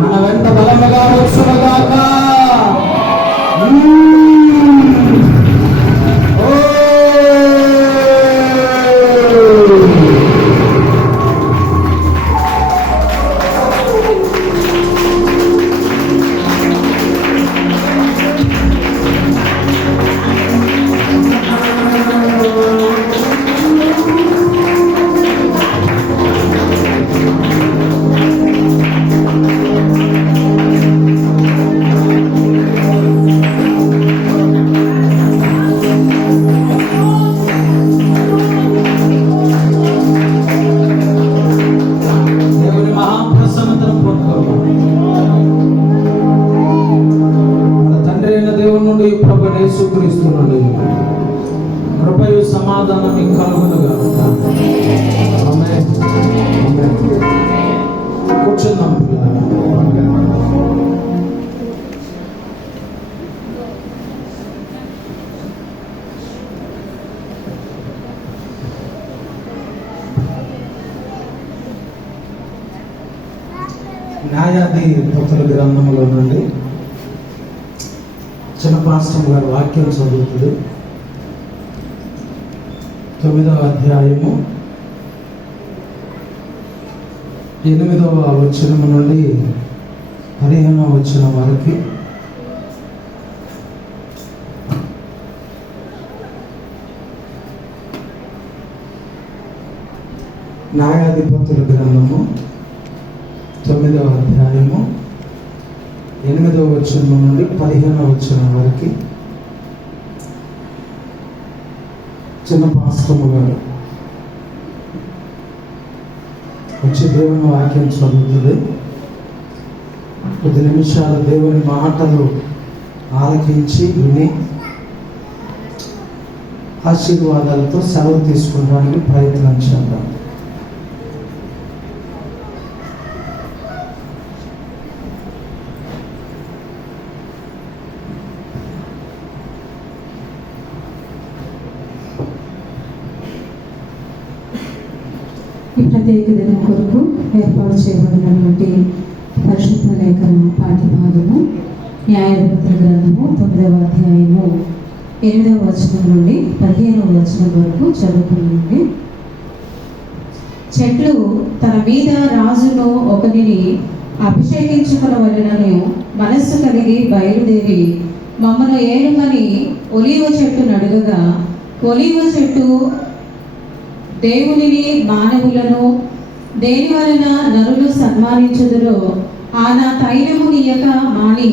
మన వెంట బలముగా వచ్చునుగాక. యేసుక్రీస్తునందు కృపయు సమాధానం మీకు కలుగునుగాక. ఆమేన్. ఆమేన్. కూర్చుందాం పిల్లలు. న్యాయాధిపతుల గ్రంథంలో నుండి చిన్న పాస్టర్ గారు వాక్యం చదువుతుంది. 9వ అధ్యాయము 8వ వచనం నుండి 15వ వచనం వరకు. న్యాయాధిపతుల గ్రంథము 9వ అధ్యాయము 8వ వచనం నుండి 15వ వచనం వరకు చిన్న పాస్టమ్ గారు వచ్చి దేవుని వాక్యం చదువుతుంది. కొద్ది నిమిషాలు దేవుని మాటలు ఆలకించి విని ఆశీర్వాదాలతో సెలవు తీసుకోవడానికి ప్రయత్నం చేద్దాం. ఈ ప్రత్యేక దినం కొరకు ఏర్పాటు చేయబడినటువంటి పరిశుద్ధ లేఖన పాఠ్యభాగము న్యాయాధిపతుల గ్రంథము 9వ అధ్యాయము 8వ వచనం నుండి 15వ వచనం వరకు చదువుకునండి. చెట్లు తన మీద రాజును ఒకరిని అభిషేకించుకునవలెనని మనస్సు కలిగి బయలుదేరి మమ్మను ఏలుమని ఒలీవ చెట్టును అడుగగా, ఒలీవ చెట్టు దేవునిని మానవులను దేని వలన నరులు సన్మానించుదురో ఆ నా తైలము నీయక మాని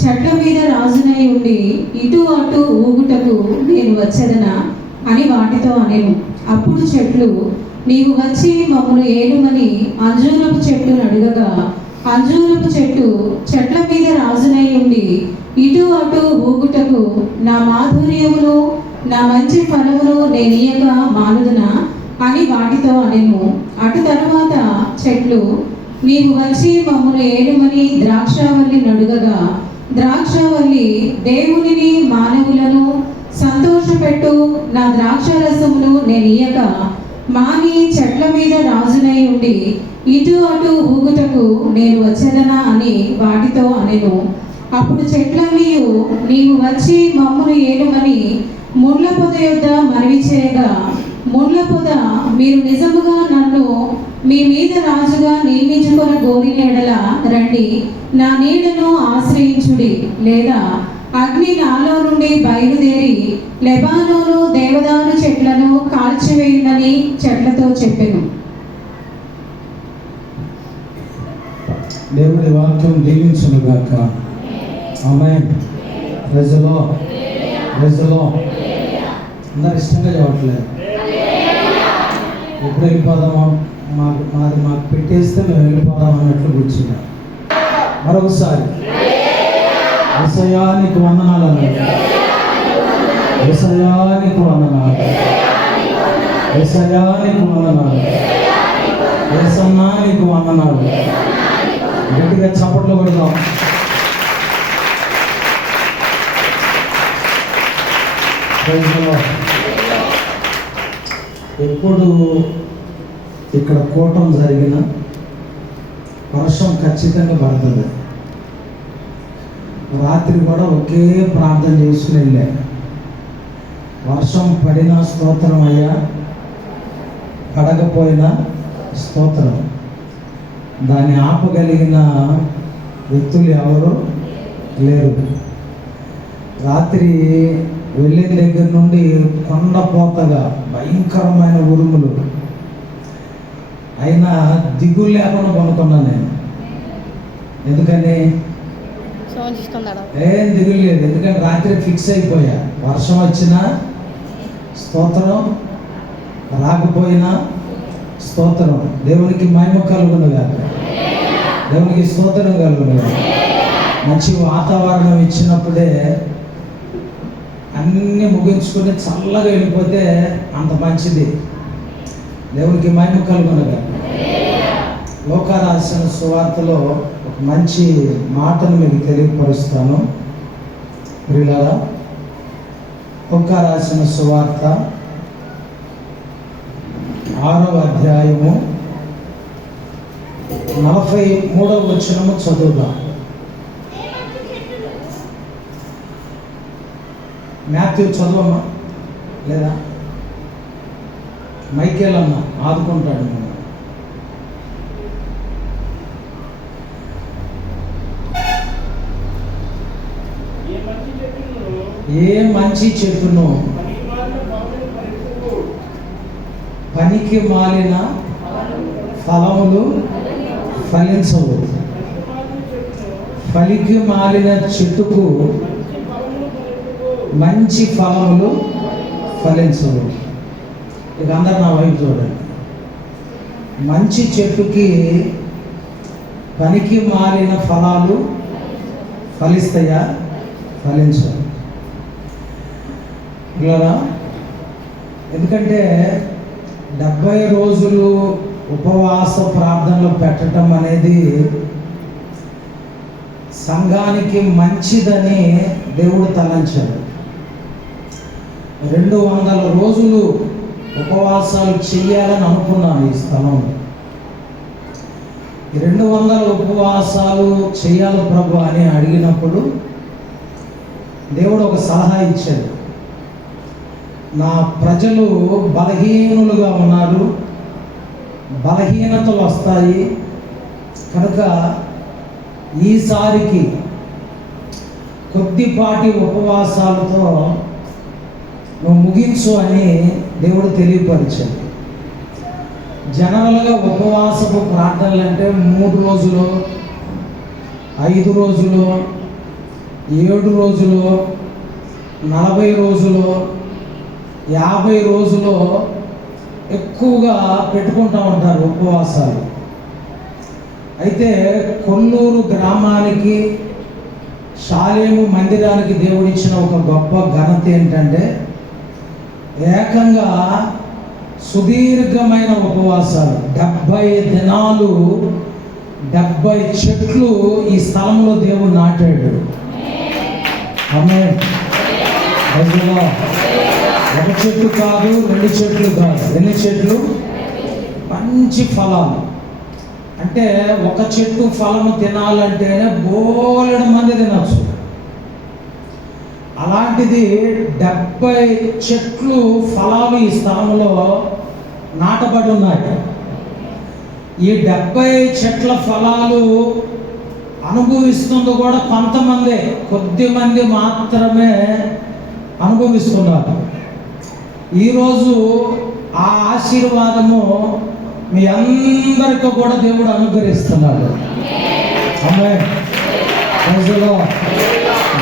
చెట్ల మీద రాజునై ఉండి ఇటు అటు ఊగుటకు నేను వచ్చేదనా అని వాటితో అనెను. అప్పుడు చెట్లు, నీవు వచ్చి మమ్మను ఏలుమని అంజూరపు చెట్టును అడుగగా, అంజూరపు చెట్టు చెట్ల మీద రాజునై ఉండి ఇటు అటు ఊగుటకు నా మాధుర్యమును నా మంచి ఫలమును నేనీయక మానుదునా అని వాటితో అనెను. అటు తరువాత చెట్లు, నీవు వచ్చి మమ్మను ఏలుమని ద్రాక్షావల్లి నడుగగా, ద్రాక్షావల్లి దేవునిని మానవులను సంతోషపెట్టు నా ద్రాక్షరసమును నేనీయక మాని చెట్ల మీద రాజునై ఉండి ఇటు అటు ఊగుటకు నేను వచ్చేదనా అని వాటితో అనెను. అప్పుడు చెట్లన్నీ, నీవు వచ్చి మమ్మను ఏలుమని ముళ్ళ పొద యొద్ద మనవి చేయగా, ముళ్ళ పొద, మీరు నిజముగా నన్ను మీ మీద రాజుగా నియమించుకొని గోరిన ఎడల రండి, నా నీడను ఆశ్రయించుడి, లేదా అగ్ని నాలో నుండి బయలుదేరి లెబానోను దేవదారు చెట్లను కాల్చివేయునని చెట్లతో చెప్పెను. దేవుని వాక్యం దీవించునుగాక. ఆమేన్. Praise the lord. Praise the lord. అందరు ఇష్టంగా చెప్పట్లేదు. ఎప్పుడు వెళ్ళిపోదామా, మాకు పెట్టేస్తే మేము వెళ్ళిపోదాం అన్నట్లు కూర్చున్నాం. మరొకసారి యేసయ్యా నీకు వందనాలు అన్నాడు. యేసయ్యా నీకు వందనాలు, యేసయ్యా నీకు వందనాలు, యేసన్నా నీకు వందనాలు. గట్టిగా చప్పట్లు కొడదాం. ఎప్పుడు ఇక్కడ కూటం జరిగిన వర్షం ఖచ్చితంగా పడుతుంది. రాత్రి కూడా ఒకే ప్రార్థన చేసుకుని వెళ్ళా, వర్షం పడినా స్తోత్రం అయ్యా, పడకపోయినా స్తోత్రం. దాన్ని ఆపగలిగిన వ్యక్తులు ఎవరు లేరు. రాత్రి వెళ్ళిన దగ్గర నుండి కొండపోతగా భయంకరమైన ఉరుములు, అయినా దిగులు లేకుండా కొనుక్కున్నాను నేను. ఎందుకని ఏం దిగులు లేదు, ఎందుకంటే రాత్రి ఫిక్స్ అయిపోయా, వర్షం వచ్చినా స్తోత్రం, రాకపోయినా స్తోత్రం. దేవునికి మహిమ కలుగునుగా, దేవునికి స్తోత్రం కలుగునుగా. మంచి వాతావరణం ఇచ్చినప్పుడే అన్నీ ముగించుకుని చల్లగా వెళ్ళిపోతే అంత మంచిది. దేవునికి మహిమ కలుగునుగా. లోకా రాసిన సువార్తలో ఒక మంచి మాటను మీకు తెలియపరుస్తాను ప్రియులారా. లోకా రాసిన సువార్త 6వ అధ్యాయము 43వ వచనము చదువుదాం. మాథ్యూ చదవమ్మా, లేదా మైకేల్ అన్న ఆదుకుంటాడు. ఏ మంచి చెట్టును పనికి మాలిన ఫలములు ఫలించవు, పనికి మాలిన చెట్టుకు మంచి ఫలములు ఫలించవు. ఇక అందరు నా వైపు చూడండి. మంచి చెట్టుకి పనికి మాలిన ఫలాలు ఫలిస్తాయా? ఫలించవు. ఇలా ఎందుకంటే 70 రోజులు ఉపవాస ప్రార్థనలు పెట్టడం అనేది సంఘానికి మంచిదని దేవుడు తలంచాడు. 200 రోజులు ఉపవాసాలు చేయాలని అనుకున్నాను ఈ స్థలంలో. 200 ఉపవాసాలు చేయాలి ప్రభు అని అడిగినప్పుడు దేవుడు ఒక సలహా ఇచ్చాడు. నా ప్రజలు బలహీనులుగా ఉన్నారు, బలహీనతలు వస్తాయి కనుక ఈసారికి కొద్దిపాటి ఉపవాసాలతో నువ్వు ముగించు అని దేవుడు తెలియపరిచాడు. జనరల్గా ఉపవాసపు ప్రార్థనలు అంటే 3 రోజులు, 5 రోజులు, 7 రోజులు, 40 రోజులు, 50 రోజులు ఎక్కువగా పెట్టుకుంటూ ఉంటారు ఉపవాసాలు. అయితే కొల్లూరు గ్రామానికి, షాలేము మందిరానికి దేవుడిచ్చిన ఒక గొప్ప ఘనత ఏంటంటే ఏకంగా సుదీర్ఘమైన ఉపవాసాలు. 70 దినాలు 70 చెట్లు ఈ స్థలంలో దేవుడు నాటాడు. ఆమేన్. ఒక చెట్టు కాదు, 2 చెట్లు కాదు, ఎన్ని చెట్లు? మంచి ఫలాలు. అంటే ఒక చెట్టు ఫలము తినాలంటేనే బోలెడు మంది తినచ్చు. అలాంటిది 70 చెట్లు ఫలాలు ఈ స్థలంలో నాటబడి ఉన్నాయి. ఈ 70 చెట్ల ఫలాలు అనుభవిస్తుంది కూడా కొంతమంది, కొద్దిమంది మాత్రమే అనుభవిస్తున్నారు. ఈరోజు ఆ ఆశీర్వాదము మీ అందరికీ కూడా దేవుడు అనుగ్రహిస్తున్నాడు. ఆమేన్.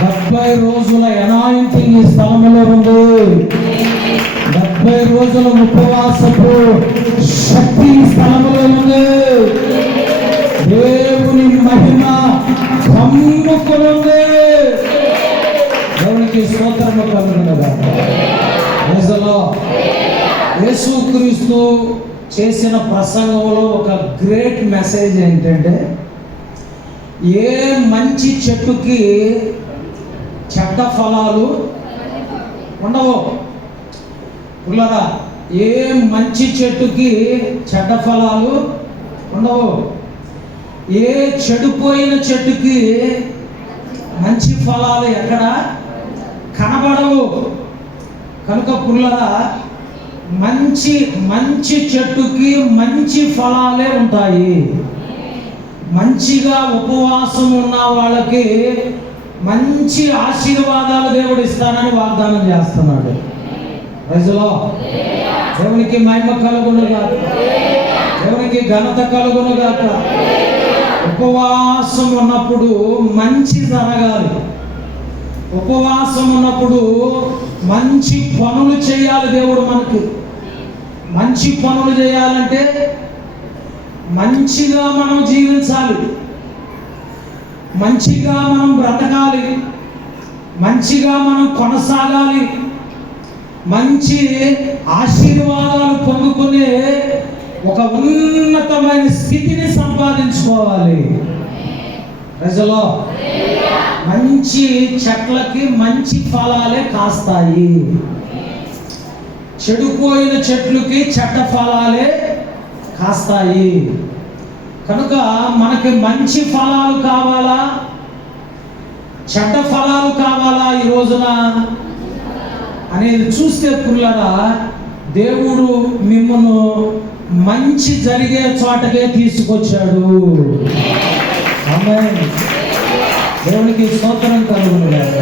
70 రోజుల అనాయింటింగ్ ఈ స్థలంలో ఉంది. 70 రోజుల ఉపవాసపు శక్తి ఈ స్థలంలో ఉంది. దేవుని మహిమ కమ్ముకునుంది. దేవునికి స్తోత్రము కలుగునుగాక. యేసుక్రీస్తు చేసిన ప్రసంగంలో ఒక గ్రేట్ మెసేజ్ ఏంటంటే, ఏ మంచి చెట్టుకి చెడ్డ ఫలాలు ఉండవు. పుల్లరా, ఏ మంచి చెట్టుకి చెడ్డ ఫలాలు ఉండవు. ఏ చెడిపోయిన చెట్టుకి మంచి ఫలాలు ఎక్కడ కనబడవు. కనుక పుల్లరా, మంచి మంచి చెట్టుకి మంచి ఫలాలే ఉంటాయి. మంచిగా ఉపవాసం ఉన్న వాళ్ళకి మంచి ఆశీర్వాదాలు దేవుడు ఇస్తానని వాగ్దానం చేస్తున్నాడు. ప్రజలో దేవునికి మహిమ కలుగునుగాక, దేవునికి ఘనత కలుగునుగాక. ఉపవాసం ఉన్నప్పుడు మంచి జరగాలి. ఉపవాసం ఉన్నప్పుడు మంచి పనులు చేయాలి. దేవుడు మనకి మంచి పనులు చేయాలంటే మంచిగా మనం జీవించాలి, మంచిగా మనం బ్రతకాలి, మంచిగా మనం కొనసాగాలి, మంచి ఆశీర్వాదాలు పొందుకునే ఒక ఉన్నతమైన స్థితిని సంపాదించుకోవాలి. ప్రజలో మంచి చెట్లకి మంచి ఫలాలే కాస్తాయి. చెడిపోయిన చెట్లకి చెడ్డ ఫలాలే కాస్తాయి. కనుక మనకి మంచి ఫలాలు కావాలా, చెడ్డ ఫలాలు కావాలా ఈ రోజున అనేది చూస్తే పుల్లరా, దేవుడు మిమ్మల్ని మంచి జరిగే చోటకే తీసుకొచ్చాడు. ఆమేన్. దేవునికి స్తోత్రం కలుగునుగాక.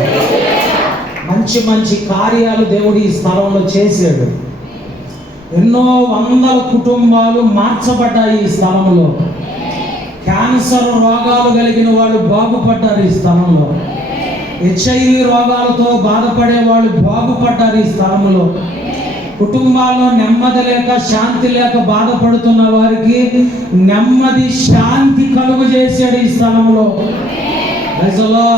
మంచి మంచి కార్యాలు దేవుడు ఈ స్థలంలో చేశాడు. ఎన్నో వందల కుటుంబాలు మార్చబడ్డాయి ఈ స్థలంలో. క్యాన్సర్ రోగాలు కలిగిన వాళ్ళు బాగుపడ్డారు ఈ స్థలంలో. HIV రోగాలతో బాధపడే వాళ్ళు బాగుపడ్డారు ఈ స్థలంలో. కుటుంబాల్లో నెమ్మది లేక శాంతి లేక బాధపడుతున్న వారికి నెమ్మది శాంతి కలుగు చేశాడు ఈ స్థలంలో. ప్రజలో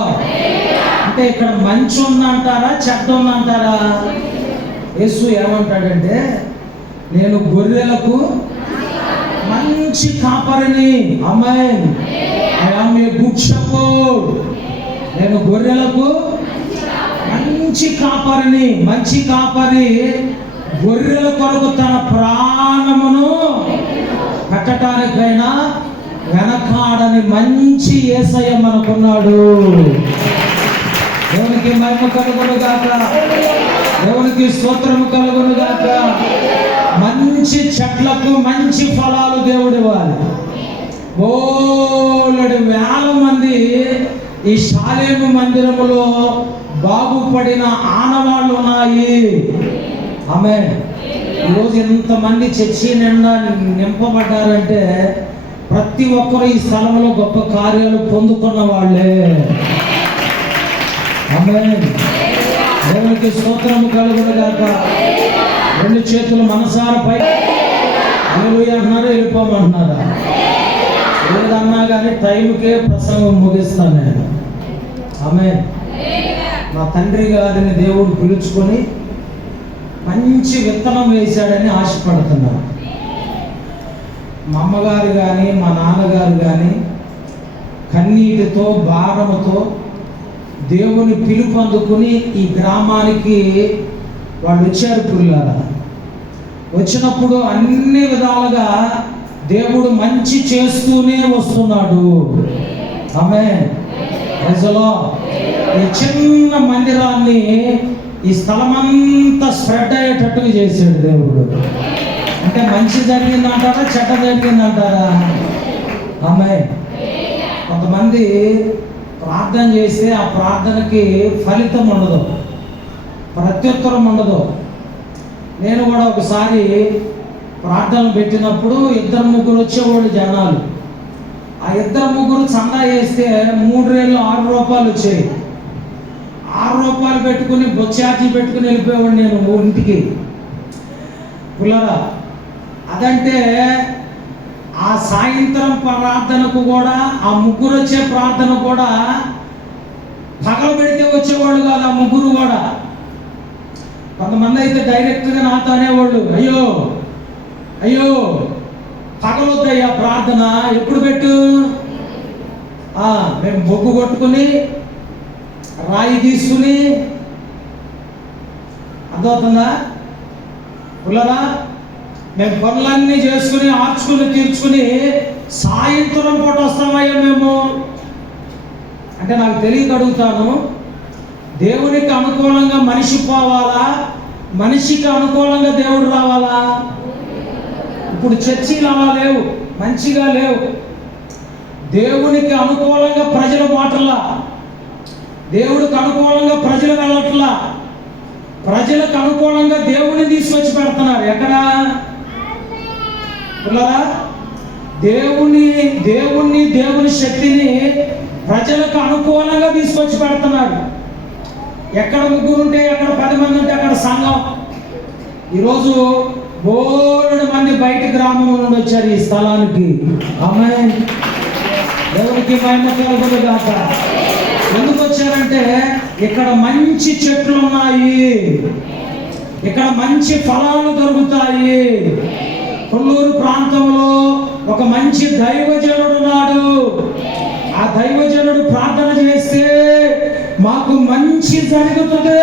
అంటే ఇక్కడ మంచి ఉందంటారా, చెడ్డ ఉందంటారా? యేసు ఏమంటాడంటే, నేను గొర్రెలకు మంచి కాపరిని. ఆమేన్. I am a good shepherd. నేను గొర్రెలకు మంచి కాపరిని. మంచి కాపరి గొర్రెల కొరకు తన ప్రాణమును పెట్టడానికైనా వెనకాడని మంచి యేసయ్య మనకున్నాడు. దేవునికి మహిమ కలుగునుగాక, దేవునికి స్తోత్రము కలుగునుగాక. మంచి చెట్లకు మంచి ఫలాలు దేవుడు ఇవ్వాలి. బోలెడు వేల మంది ఈ షాలేము మందిరములో బాగుపడిన ఆనవాళ్ళు ఉన్నాయి. ఆమేన్. ఈరోజు ఎంతమంది చర్చి నిండా నింపబడ్డారంటే ప్రతి ఒక్కరు ఈ స్థలంలో గొప్ప కార్యాలు పొందుకున్న వాళ్ళే. ఆమేన్. దేవునికి స్తోత్రము కలుగునుగాక. రెండు చేతులు మనసారా పై హల్లెలూయా అన్నారా, వెళ్ళిపోమంటున్నారా? ఏదన్నా కానీ టైంకే ప్రసంగం ముగిస్తాను నేను. ఆమేన్. మా తండ్రి గారిని దేవుడు పిలుచుకొని మంచి విత్తనం వేశాడని ఆశపడుతున్నాను. మా అమ్మగారు కానీ మా నాన్నగారు కానీ కన్నీటితో భారముతో దేవుని పిలుపు అందుకుని ఈ గ్రామానికి వాళ్ళు వచ్చారు. పుల్లారా వచ్చినప్పుడు అన్ని విధాలుగా దేవుడు మంచి చేస్తూనే వస్తున్నాడు. ఆమేన్. ప్రజలో ఈ చిన్న మందిరాన్ని ఈ స్థలమంతా స్ప్రెడ్ అయ్యేటట్టుగా చేశాడు దేవుడు. అంటే మంచి జరిగిందంటారా, చెడ్డ జరిగిందంటారా? ఆమేన్. కొంతమంది ప్రార్థన చేస్తే ఆ ప్రార్థనకి ఫలితం ఉండదు, ప్రత్యుత్తరం ఉండదు. నేను కూడా ఒకసారి ప్రార్థన పెట్టినప్పుడు 2-3 వచ్చేవాళ్ళు జనాలు. ఆ 2-3 చందా వేస్తే 3 రేళ్ళు 6 రూపాయలు వచ్చాయి. 6 రూపాయలు పెట్టుకుని బొచ్చార్జీ పెట్టుకుని వెళ్ళిపోయేవాడు నేను ఇంటికి. పుల్లరా, అదంటే ఆ సాయంత్రం ప్రార్థనకు కూడా, ఆ 3 వచ్చే ప్రార్థన కూడా పగలు పెడితే వచ్చేవాళ్ళు కాదు ఆ 3 కూడా. కొంతమంది అయితే డైరెక్ట్గా నాతో అనేవాళ్ళు, అయ్యో అయ్యో పగలొద్దయ్యా ప్రార్థన, ఎప్పుడు పెట్టు? మేము బొగ్గు కొట్టుకుని రాయి తీసుకుని, అర్థమవుతుందా పుల్లరా? మేము పనులన్నీ చేసుకుని ఆర్చుకుని తీర్చుకుని సాయంత్రం పూట వస్తామయ్యా అంటే నాకు తెలియక అడుగుతాను, దేవునికి అనుకూలంగా మనిషి పోవాలా, మనిషికి అనుకూలంగా దేవుడు రావాలా? ఇప్పుడు చర్చిలు అలా లేవు, మంచిగా లేవు. దేవునికి అనుకూలంగా ప్రజలు మాటల్లా, దేవుడికి అనుకూలంగా ప్రజలు వెళ్ళట్లా, ప్రజలకు అనుకూలంగా దేవుని తీసుకొచ్చి పెడుతున్నారు. ఎక్కడ పిల్లరా? దేవుని శక్తిని ప్రజలకు అనుకూలంగా తీసుకొచ్చి పెడుతున్నారు. ఎక్కడ ముగ్గురు ఉంటే, ఎక్కడ 10 మంది ఉంటే అక్కడ సంఘం. ఈరోజు బోలెడు మంది బయట గ్రామం నుండి వచ్చారు ఈ స్థలానికి. ఆమేన్. దేవునికి మహిమ కలుగును గాక. ఎందుకు వచ్చారంటే ఇక్కడ మంచి చెట్లు ఉన్నాయి, ఇక్కడ మంచి ఫలాలు దొరుకుతాయి. కొల్లూరు ప్రాంతంలో ఒక మంచి దైవజనుడు ఉన్నాడు. ఆ దైవజనుడు ప్రార్థన చేస్తే మాకు మంచి జరుగుతుంది,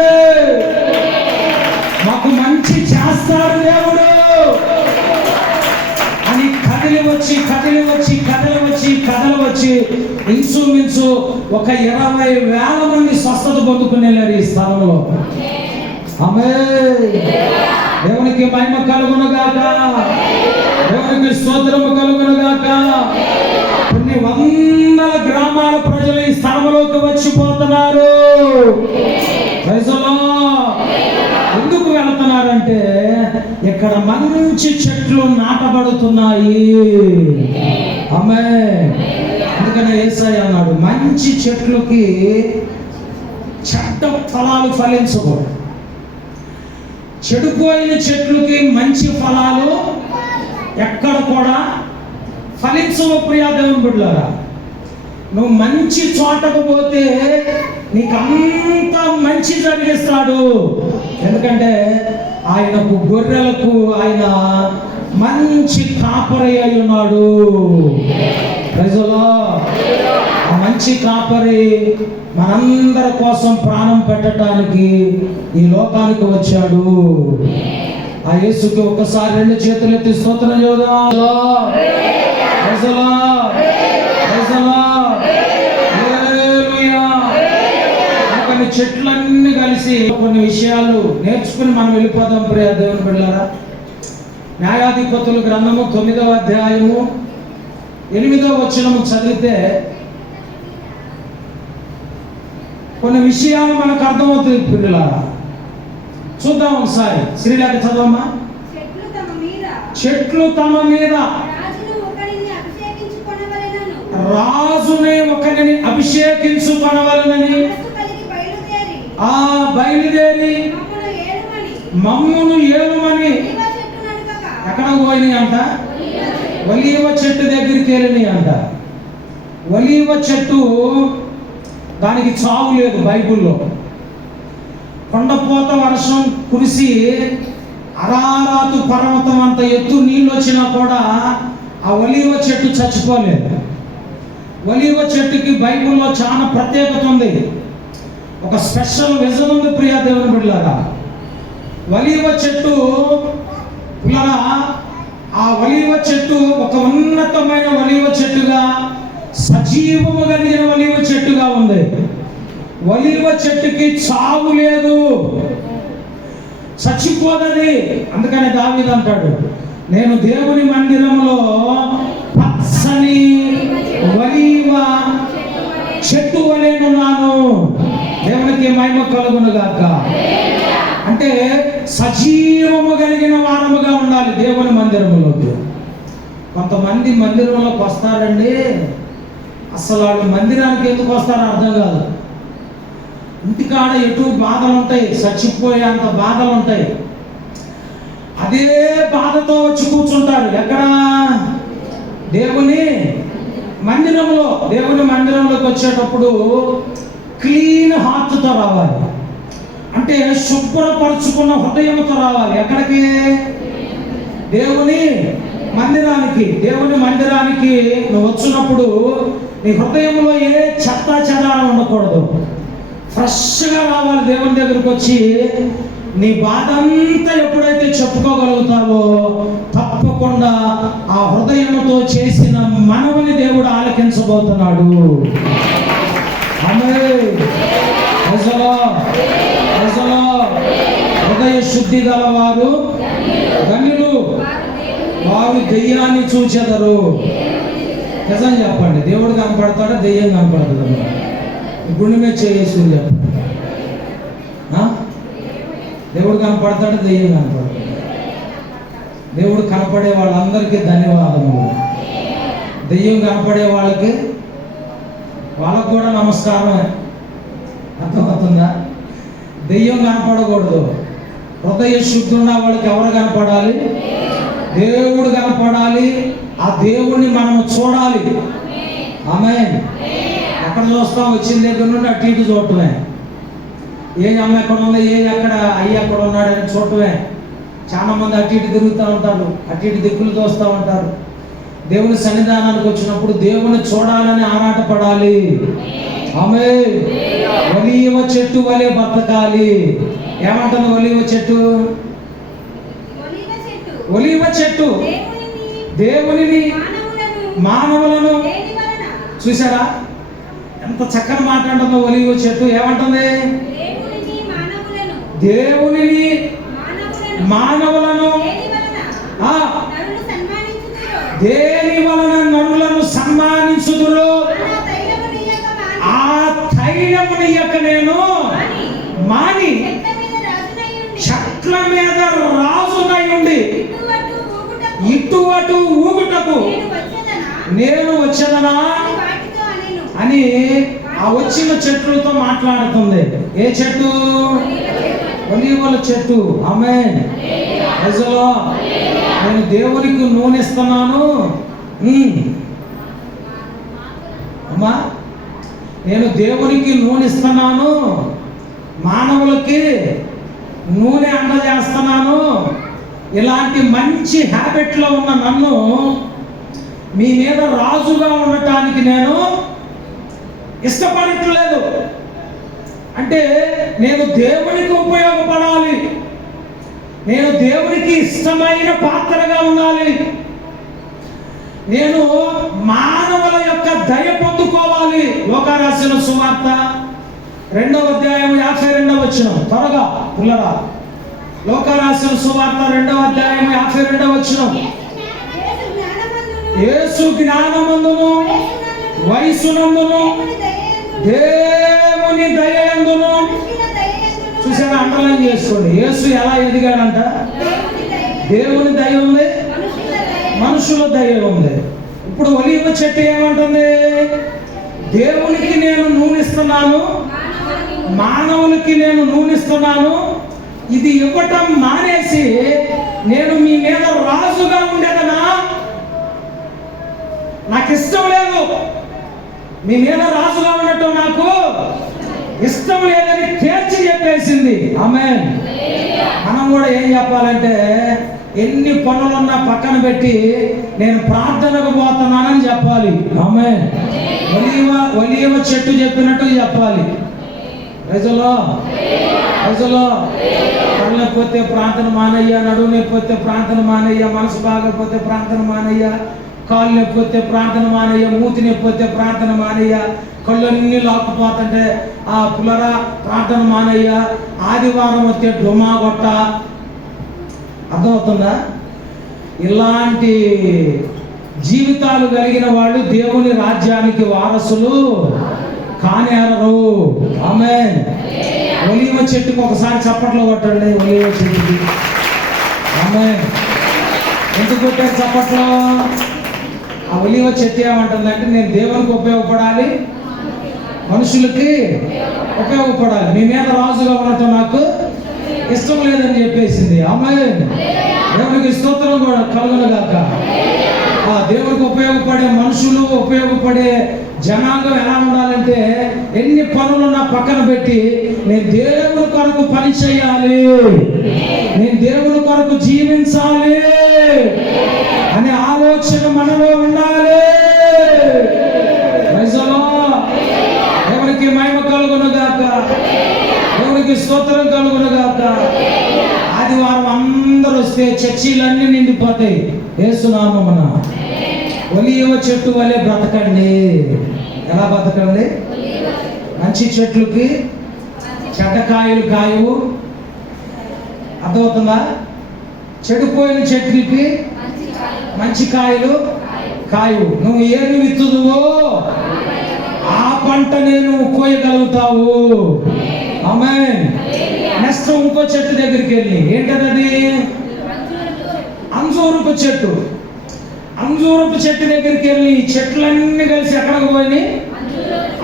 మాకు మంచి చేస్తాడు దేవుడు అని కథలు వచ్చి ఇంచుమించు ఒక 20,000 మంది స్వస్థత పొందుకుని వెళ్ళారు ఈ స్థలంలో. ఆమేన్. దేవునికి మహిమ కలుగును గాక, దేవునికి స్తోత్రము కలుగును గాక. కొన్ని వందల గ్రామాల ప్రజలు ఈ స్థలంలోకి వచ్చిపోతున్నారు. ఎందుకు వెళుతున్నారంటే ఇక్కడ మంచి చెట్లు నాటబడుతున్నాయి. ఆమేన్. అందుకనే యేసయ్య అన్నాడు, మంచి చెట్లుకి చెడ్డ ఫలాలు ఫలించకూడదు, చెడిపోయిన చెట్లుకి మంచి ఫలాలు ఎక్కడ కూడా ఫలించవు. ప్రియా దేవుని బిడ్డలారా, నువ్వు మంచి చోటకు పోతే నీకు అంత మంచి జరిగిస్తాడు. ఎందుకంటే ఆయనకు గొర్రెలకు ఆయన మంచి కాపరి అయి ఉన్నాడు. ప్రజలో ఆ మంచి కాపరి మనందరి కోసం ప్రాణం పెట్టడానికి ఈ లోకానికి వచ్చాడు. ఆ యేసుకి ఒక్కసారి 2 చేతులు ఎత్తి స్తోత్రం చేద్దాం. కొన్ని చెట్లన్నీ కలిసి కొన్ని విషయాలు నేర్చుకుని మనం వెళ్ళిపోదాం. ప్రియ దేవుని బిడ్డలారా, న్యాయాధిపతుల గ్రంథము 9వ అధ్యాయము 8వ వచనము చదివితే కొన్ని విషయాలు మనకు అర్థమవుతుంది. పిల్లలారా చూద్దాం ఒకసారి. శ్రీలేఖ చదవమ్మా. చెట్లు తమ మీద రాజునే ఒకరిని అభిషేకించుకొనవలెనని బయలుదేరి మమ్మును ఏలుమని ఎక్కడ పోయినాయి అంట? ఒలీవ చెట్టు దగ్గరికి వెళ్ళినాయి అంట. ఒలీవ చెట్టు దానికి చావు లేదు బైబిల్లో. కొండపోత వర్షం కురిసి అరారాతు పర్వతం అంత ఎత్తు నీళ్ళు వచ్చినా కూడా ఆ ఒలీవ చెట్టు చచ్చిపోలేదు. ఒలీవ చెట్టుకి బైబిల్లో చాలా ప్రత్యేకత ఉంది, ఒక స్పెషల్ విజన్ ఉంది. ప్రియా దేవుని బిడ్డలారా, ఒలీవ చెట్టు పిల్లరా, ఆ ఒలీవ చెట్టు ఒక ఉన్నతమైన ఒలీవ చెట్టుగా, సజీవము కలిగిన ఒలీవ చెట్టుగా ఉంది. ఒలీవ చెట్టుకి చావు లేదు, చచ్చిపోదది. అందుకని దావీదు అంటాడు, నేను దేవుని మందిరంలో పచ్చని ఒలీవ చెట్టు వలెనున్నాను. దేవునికి మహిమ కలుగును గాక. అంటే సజీవము కలిగిన వారముగా ఉండాలి దేవుని మందిరంలోకి. కొంతమంది మందిరంలోకి వస్తారండి, అసలు వాళ్ళు మందిరానికి ఎందుకు వస్తారో అర్థం కాదు. ఇంటికాడ ఎటు బాధలు ఉంటాయి, చచ్చిపోయేంత బాధలు ఉంటాయి. అదే బాధతో వచ్చి కూర్చుంటారు. ఎక్కడ? దేవుని మందిరంలో. దేవుని మందిరంలోకి వచ్చేటప్పుడు క్లీన్ హార్ట్తో రావాలి, అంటే శుభ్రపరుచుకున్న హృదయంతో రావాలి. ఎక్కడికి? దేవుని మందిరానికి. దేవుని మందిరానికి నువ్వు వచ్చినప్పుడు నీ హృదయంలో ఏ చెత్త చెదారం ఉండకూడదు, ఫ్రెష్గా రావాలి. దేవుని దగ్గరికి వచ్చి నీ బాధ అంతా ఎప్పుడైతే చెప్పుకోగలుగుతావో తప్పకుండా ఆ హృదయంతో చేసిన మనవుని దేవుడు ఆలకించబోతున్నాడు. ఆమేన్. శుద్ధి గలవారు ధన్యులు, వారు దెయ్యాన్ని చూచెదరు. నిజం చెప్పండి, దేవుడు కనపడతాడా దెయ్యం కనపడుతుందా? గుండె మీద చేసుకుని చెప్పండి. దేవుడు కనపడతాడా దెయ్యం కనపడతాడు? దేవుడు కనపడే వాళ్ళందరికీ ధన్యవాదములు. దెయ్యం కనపడే వాళ్ళకి కూడా నమస్కారమే. అర్థమవుతుందా? దెయ్యం కనపడకూడదు. హృదయ శుద్ధి ఉన్న వాళ్ళకి ఎవరు కనపడాలి? దేవుడు కనపడాలి. ఆ దేవుణ్ణి మనం చూడాలి. ఆమేన్. ఎక్కడ చూస్తాం? వచ్చిన దగ్గర నుండి అటు ఇటు చూడటమే. ఏ అమ్మ ఎక్కడ ఉందో, ఏ ఎక్కడ అయ్యి ఎక్కడ ఉన్నాడని చూడటమే. చాలా మంది అటు ఇటు తిరుగుతూ ఉంటారు, అటు ఇటు దిక్కులు చూస్తూ ఉంటారు. దేవుని సన్నిధానానికి వచ్చినప్పుడు దేవుని చూడాలని ఆరాటపడాలి. ఆమేన్. ఒలీవ చెట్టు వలె బతకాలి. ఏమంటుంది ఒలీవ చెట్టు? ఒలీవ చెట్టు దేవునిని మానవులను. చూసారా ఎంత చక్కని మాట్లాడుతుందో ఒలీవ చెట్టు? ఏమంటుంది? దేవునిని మానవులను. దేని వలన నరులను సన్మానించుదురో ఆ తైలమునియక నేను మాని చెట్ల మీద రాజునై ఉండి ఇటు అటు ఊగుటకు నేను వచ్చేదనా అని ఆ వచ్చిన చెట్లతో మాట్లాడుతుంది. ఏ చెట్టు? ఒలీవల చెట్టు. ఆమేన్. ప్రజలో నేను దేవునికి నూనె ఇస్తున్నాను. అమ్మా, నేను దేవునికి నూనె ఇస్తున్నాను, మానవులకి నూనె అందజేస్తున్నాను. ఇలాంటి మంచి హ్యాబిట్లో ఉన్న నన్ను మీ మీద రాజుగా ఉండటానికి నేను ఇష్టపడట్లేదు. అంటే నేను దేవునికి ఉపయోగపడాలి, నేను దేవునికి ఇష్టమైన పాత్రగా ఉండాలి, నేను మానవుల యొక్క దయ పొందుకోవాలి. లోకాసు రాసిన సువార్త 2వ అధ్యాయం 52వ వచనం. త్వరగా పుల్లరా. లోకాసు రాసిన సువార్త 2వ అధ్యాయం 52వ వచనం. యేసు జ్ఞానమందును వయసునందును దేవుని దయయందును. చూసారా? అండర్లైన్ చేసుకోండి. యేసు ఎలా ఎదిగాడంట? దేవుని దయ ఉంది, మనుషుల దయ ఉంది. ఇప్పుడు ఒలీవ చెట్టు ఏమంటుంది? దేవునికి నేను నూనెస్తున్నాను, మానవులకి నేను నూనెస్తున్నాను. ఇది ఇవ్వటం మానేసి నేను మీ మీద రాజుగా ఉండేదనా? నాకు ఇష్టం లేదు. మీ మీద రాజుగా ఉండటం నాకు ఇష్టం లేదని తేల్చి చెప్పేసింది. ఆమేన్. మనం కూడా ఏం చెప్పాలంటే, ఎన్ని పనులున్నా పక్కన పెట్టి నేను ప్రార్థనకు పోతున్నానని చెప్పాలి. ఆమేన్. ఒలీవ చెట్టు చెప్పినట్టు చెప్పాలి. ప్రజలో కళ్ళకపోతే ప్రార్థన మానయ్య, నడువు నొప్పితే ప్రార్థన మానయ్య, మనసు బాగపోతే ప్రార్థన మానయ్య, కాళ్ళు నొప్పితే ప్రార్థన మానయ్య, మూతి నొప్పితే ప్రార్థన మానయ్య, కళ్ళన్నీ లాక్కుపోతుంటే ఆ పులరా ప్రార్థన మానయ్య, ఆదివారం వస్తే డొమా కొట్ట. అర్థమవుతుందా? ఇలాంటి జీవితాలు కలిగిన వాళ్ళు దేవుని రాజ్యానికి వారసులు కానేరరు. ఆమేన్. ఒలీవ చెట్టుకు ఒకసారి చప్పట్లు కొట్టండి. ఒలీవ చెట్టుకి. ఆమేన్. ఎందుకు కొట్టారు చప్పట్లు? ఆ ఒలీవ చెట్టు ఏమంటుందంటే, నేను దేవునికి ఉపయోగపడాలి, మనుషులకి ఉపయోగపడాలి, మీ మీద రాజుగా ఉండటం నాకు ఇష్టం లేదని చెప్పేసింది. ఆమేన్. దేవునికి స్తోత్రం కూడా కలుగునుగాక. ఆ దేవునికి ఉపయోగపడే మనుషులు, ఉపయోగపడే జనాంగం ఎలా ఉండాలంటే, ఎన్ని పనులున్నా పక్కన పెట్టి నేను దేవుని కొరకు పని చేయాలి, నేను దేవుని కొరకు జీవించాలి అనే ఆలోచన మనలో ఉండాలి. దేవునికి మహిమ కలుగునుగాక, దేవునికి స్తోత్రం కలుగునుగాక. ఆదివారం అందరూ వస్తే చర్చీలన్నీ నిండిపోతాయి. యేసు నామమున. ఒలీవ చెట్టు వలె బ్రతకండి. ఎలా బ్రతకండి? మంచి చెట్లుకి చెడ్డకాయలు కాయవు, అర్థమవుతుందా? చెడిపోయిన చెట్లకి మంచి కాయలు కాయవు. నువ్వు ఏమి విత్తుదువో ఆ పంటనే నువ్వు కోయగలుగుతావు. ఆమేన్. నెక్స్ట్ ఇంకో చెట్టు దగ్గరికి వెళ్ళి, ఏంటది? అంజూరపు చెట్టు. అంజూరపు చెట్టు దగ్గరికి వెళ్ళి చెట్లన్నీ కలిసి ఎక్కడికి పోయి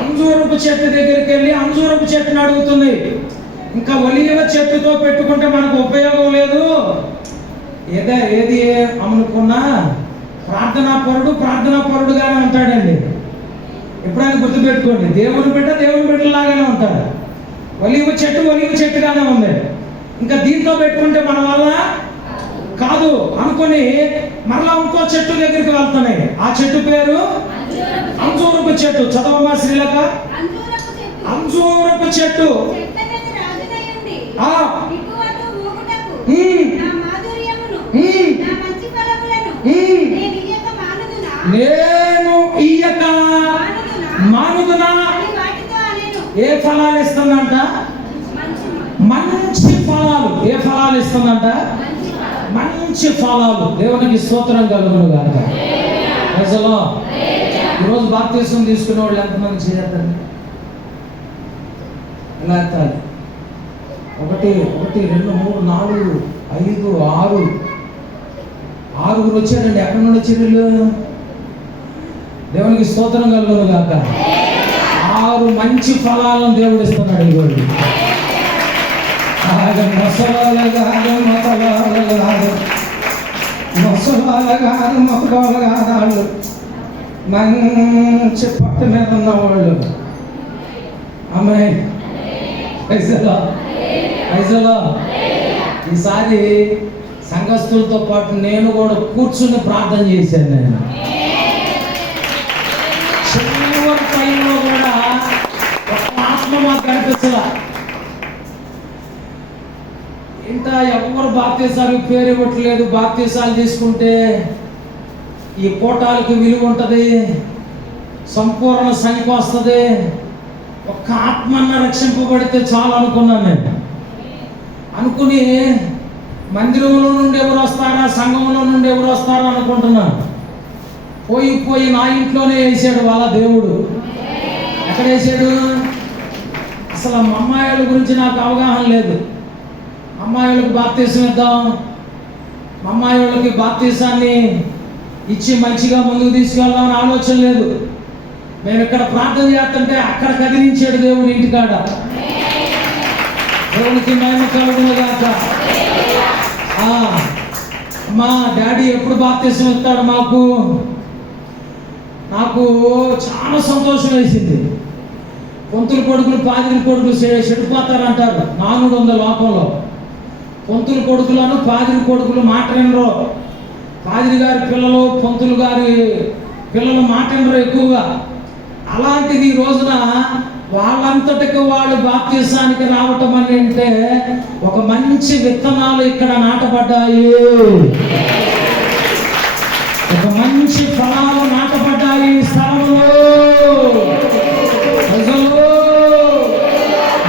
అంజూరపు చెట్టు దగ్గరికి వెళ్ళి అంజూరపు చెట్టుని అడుగుతుంది, ఇంకా ఒలీవ చెట్టుతో పెట్టుకుంటే మనకు ఉపయోగం లేదు, ఏది అనుకున్నా ప్రార్థనా పరుడుగానే ఉంటాడండి. ఎప్పుడైనా గుర్తుపెట్టుకోండి, దేవుని బిడ్డలాగానే ఉంటాడు. ఒలీవ చెట్టుగానే ఉంది. ఇంకా దీంతో పెట్టుకుంటే మన వల్ల కాదు అనుకుని మరలా ఇంకో చెట్టు దగ్గరికి వెళ్తున్నాయి. ఆ చెట్టు పేరు అంజూరపు చెట్టు. చదవమ్మా శ్రీలక. అంజూరపు చెట్టు. నేను ఇయ్యక మానుదునా? ఏ ఫలాలు ఇస్తుందంట? మంచి ఫలాలు. ఏ ఫలాలు ఇస్తుందంట? మంచి ఫలాలు. దేవునికి స్తోత్రం కలుగును గాక. ప్రజలో ఈరోజు బాప్తిసం తీసుకునే వాళ్ళు ఎంతమంది చేయాలండి? ఇలా ఎత్తాలి. 1 2 3 4 5 6 వచ్చారండి. ఎక్కడి నుండి వచ్చారు? దేవునికి స్తోత్రం కలుగును గాక. 6 మంచి ఫలాలను దేవుడు ఇస్తున్నాడు. ఈరోజు మొసలాలు మొక్కలు కాదు, మంచి పట్టు మీద ఉన్నవాళ్ళు. ఆమేన్. ఈసారి సంఘస్థులతో పాటు నేను కూడా కూర్చుని ప్రార్థన చేశాను. నేను చివరి టైంలో కూడా ఒక ఆత్మ మాకు కనిపించలా. ఇంకా ఎవరు బాప్తీసాలకు పేరు ఇవ్వట్లేదు. బాప్తీసాలు తీసుకుంటే ఈ కోటాలకి విలువ ఉంటుంది, సంపూర్ణ సంఖ్య వస్తుంది, ఒక్క ఆత్మన్న రక్షింపబడితే చాలు అనుకున్నాను. నేను అనుకుని మందిరంలో నుండి ఎవరు వస్తారా, సంఘంలో నుండి ఎవరు వస్తారా అనుకుంటున్నాను. పోయి నా ఇంట్లోనే వేసాడు వాళ్ళ దేవుడు. ఎక్కడ వేసాడు? అసలు మా అమ్మాయిల గురించి నాకు అవగాహన లేదు. అమ్మాయిలకు బాప్తీసం ఇద్దాం, అమ్మాయిలకి బాప్తీసాన్ని ఇచ్చి మంచిగా ముందుకు తీసుకెళ్దామని ఆలోచన లేదు. మేము ఇక్కడ ప్రార్థన చేస్తుంటే అక్కడ కదిలించాడు దేవుడు ఇంటికాడ. దేవునికి మహిమ కలుగును గాక. మా డాడీ ఎప్పుడు బాప్తీసం ఇస్తాడు నాకు చాలా సంతోషం వేసింది. పొంతుల కొడుకులు పాదిరి కొడుకులు చెడిపోతారంటారు. నానుడు ఉంది లోకంలో. పొంతుల కొడుకులను పాదిరి కొడుకులు మాట వినరు. పాదిరి గారి పిల్లలు పొంతులు గారి పిల్లలు మాట వినరు ఎక్కువగా. అలాంటిది ఈ రోజున వాళ్ళంతటికి వాళ్ళు బాప్తీసానికి రావటం అని అంటే ఒక మంచి విత్తనాలు ఇక్కడ నాటబడ్డాయి. ఒక మంచి ఫలాలు నాటబడ్డాయి ఈ స్థలంలో.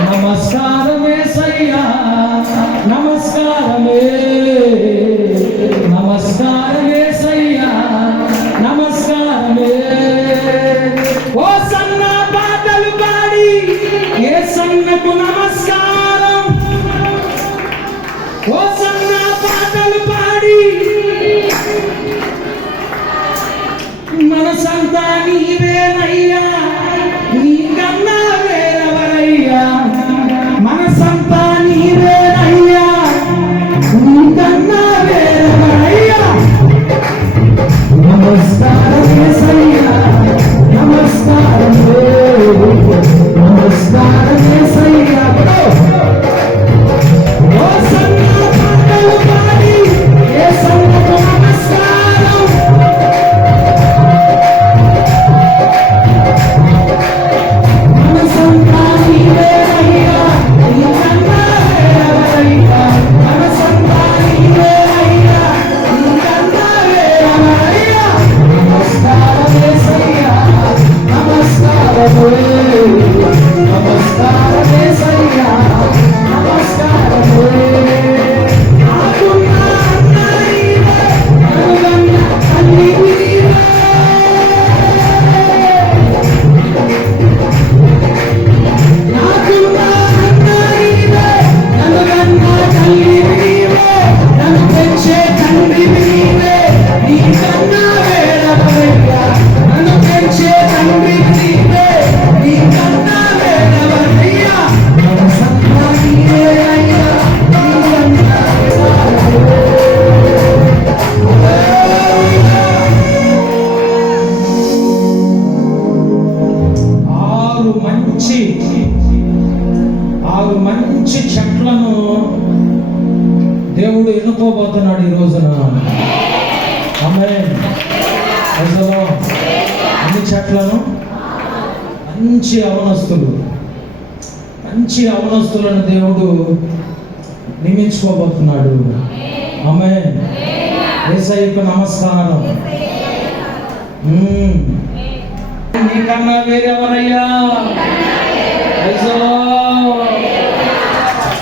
నమస్కారమే సయ్యా, నమస్కారమే సయ్యా, నమస్కారమే. ఓ సన్న పాటలు పాడి ఏ సన్నకు నమస్కారం. ఓ సన్న పాటలు పాడి మనసంతా నీవేనయ్యా, నీకన్నా వేరెవరయ్యా. మనసంతా నీవేనయ్యా, నీకన్నా వేరెవరయ్యా. నమస్కారమే సయ్యా, నమస్కారమే సయ్యా. ఓ సన్న పాటలు పాడి ఏ సన్నకు నమస్కారం. నమస్కారమే సయ్యా, నమస్కారమే. దేవుడు ఎన్నుకోబోతున్నాడు ఈ రోజున. ఆమేన్. అసలు అన్ని చెట్లను మంచి అవనస్తులను దేవుడు నియమించుకోబోతున్నాడు. ఆమేన్. యేసయ్యకు నమస్కారం. నీకన్నా వేరెవరయ్యా?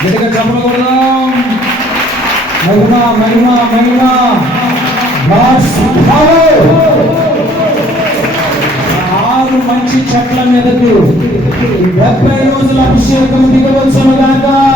గట్టిగా చెప్పకూడదాం. మహిమ ఆరు మంచి చెట్ల మీదకు 70 రోజుల అభిషేకం దిగవచ్చును గాక.